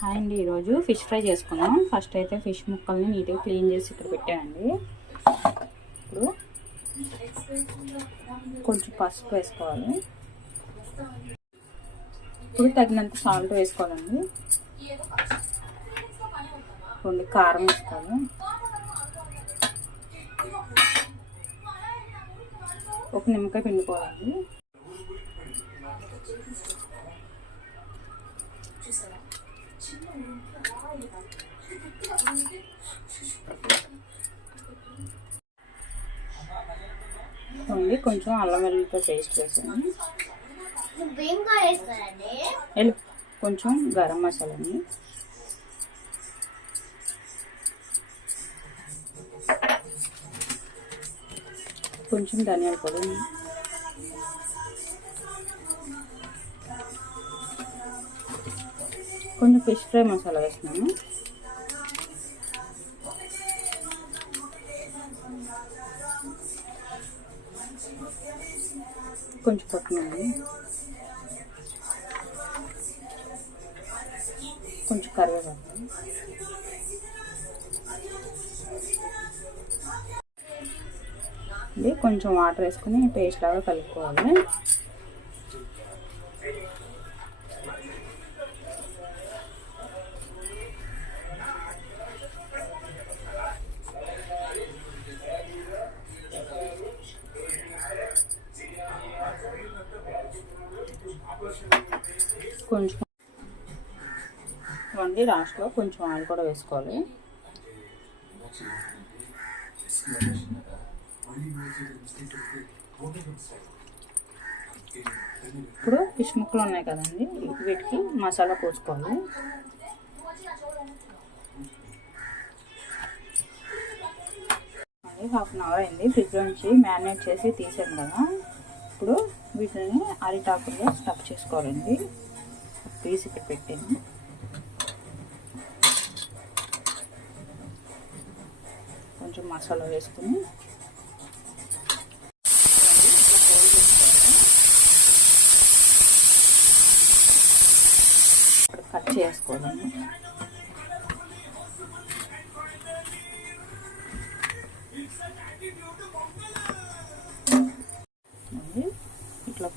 Hi అండి, ఈరోజు fish fry చేసుకుందాం. ఫస్ట్ అయితే ఫిష్ ముక్కల్ని నీట్గా క్లీన్ చేసి ఇక్కడ పెట్టానండి. ఇప్పుడు కొంచెం పసుపు వేసుకోవాలి. ఇప్పుడు తగినంత సాల్ట్ వేసుకోవాలండి. కొన్ని కారం వేసుకోవాలి. ఒక నిమ్మకాయ పిండుకోవాలండి. కొంచెం అల్లం వెల్లుల్లిపాయ పేస్ట్ వేసాను. కొంచెం గరం మసాలా అండి. కొంచెం ధనియాల పొడి, కొంచెం ఫిష్ ఫ్రై మసాలా వేస్తున్నాను. కొంచెం కొత్తిమీర, కొంచెం కరివేపాకు, కొంచెం వాటర్ వేసుకుని పేస్ట్ లాగా కలుపుకోవాలి. కొంచెం వండి లాస్ట్లో కొంచెం ఆయిల్ కూడా వేసుకోవాలి. ఇప్పుడు ఫిష్ ముక్కలు ఉన్నాయి కదండి, వీటికి మసాలా పోసుకోవాలి. హాఫ్ అన్ అవర్ అయింది, ఫ్రిడ్జ్ నుంచి మ్యారినేట్ చేసి తీసాను కదా. ఇప్పుడు వీటిని అరిటాకుల్లో స్టఫ్ చేసుకోవాలండి. పీస్ ఇక్కడ పెట్టాను. కొంచెం మసాలా వేసుకుని కట్ చేసుకోవాలండి. ఇట్లా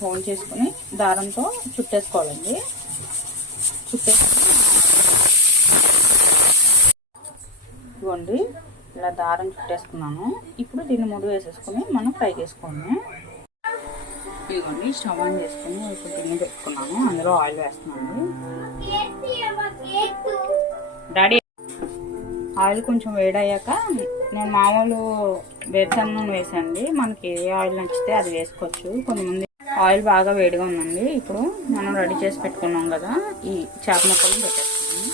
ఫోల్డ్ చేసుకుని దారంతో చుట్టేసుకోవాలండి. ఇదిగోండి, ఇలా దారం చుట్టేసుకున్నాను. ఇప్పుడు దీన్ని ముడి వేసేసుకుని మనం ఫ్రై చేసుకోండి. ఇదిగోండి, స్టవ్ ఆన్ చేసుకుని ఇప్పుడు గిన్నె పెట్టుకున్నాను. అందులో ఆయిల్ వేస్తున్నాను. డాడీ, ఆయిల్ కొంచెం వేడయ్యాక నేను మామూలు వేరుశనగ నూనె వేసండి. మనకి ఏ ఆయిల్ నచ్చితే అది వేసుకోవచ్చు. కొంతమంది ఆయిల్ బాగా వేడిగా ఉందండి. ఇప్పుడు మనం రెడీ చేసి పెట్టుకున్నాం కదా, ఈ చేప ముక్కలు పెట్టేస్తున్నాము.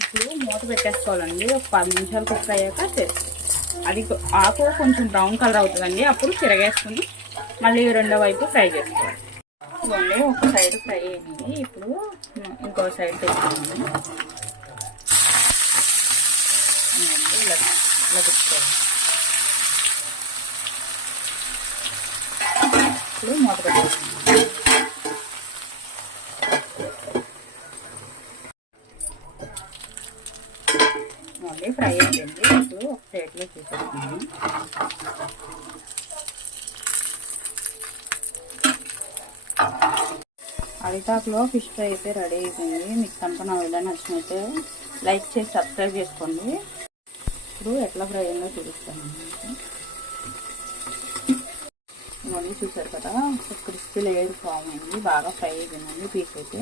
ఇప్పుడు మూత పెట్టేసుకోవాలండి. ఒక 10 నిమిషాలు కుక్ అయ్యాక అది ఆకు కొంచెం బ్రౌన్ కలర్ అవుతుందండి. అప్పుడు తిరగేసుకుని మళ్ళీ రెండో వైపు ఫ్రై చేసుకోవాలి. ఇవన్నీ ఒక సైడ్ ఫ్రై అయ్యింది. ఇప్పుడు ఇంకో సైడ్ పెట్టుకోండి. ఇలా పెట్టుకోవాలి. ఇప్పుడు మూత పెట్టేసుకోండి. మళ్ళీ ఫ్రై అయిపోయింది. ఇప్పుడు ఒక ప్లేట్లో తీసేసుకుందాం. అరిటాకులో ఫిష్ ఫ్రై అయితే రెడీ అయిపోయింది. మీకు కనుక నా వీడియో నచ్చినైతే లైక్ చేసి సబ్స్క్రైబ్ చేసుకోండి. ఇప్పుడు ఎట్లా ఫ్రై అయిందో చూపిస్తాను. ఇవన్నీ చూసారు కదా, క్రిస్పీ లేయర్ ఫామ్ అయింది. బాగా ఫ్రై అయిపోయిందండి పీస్ అయితే.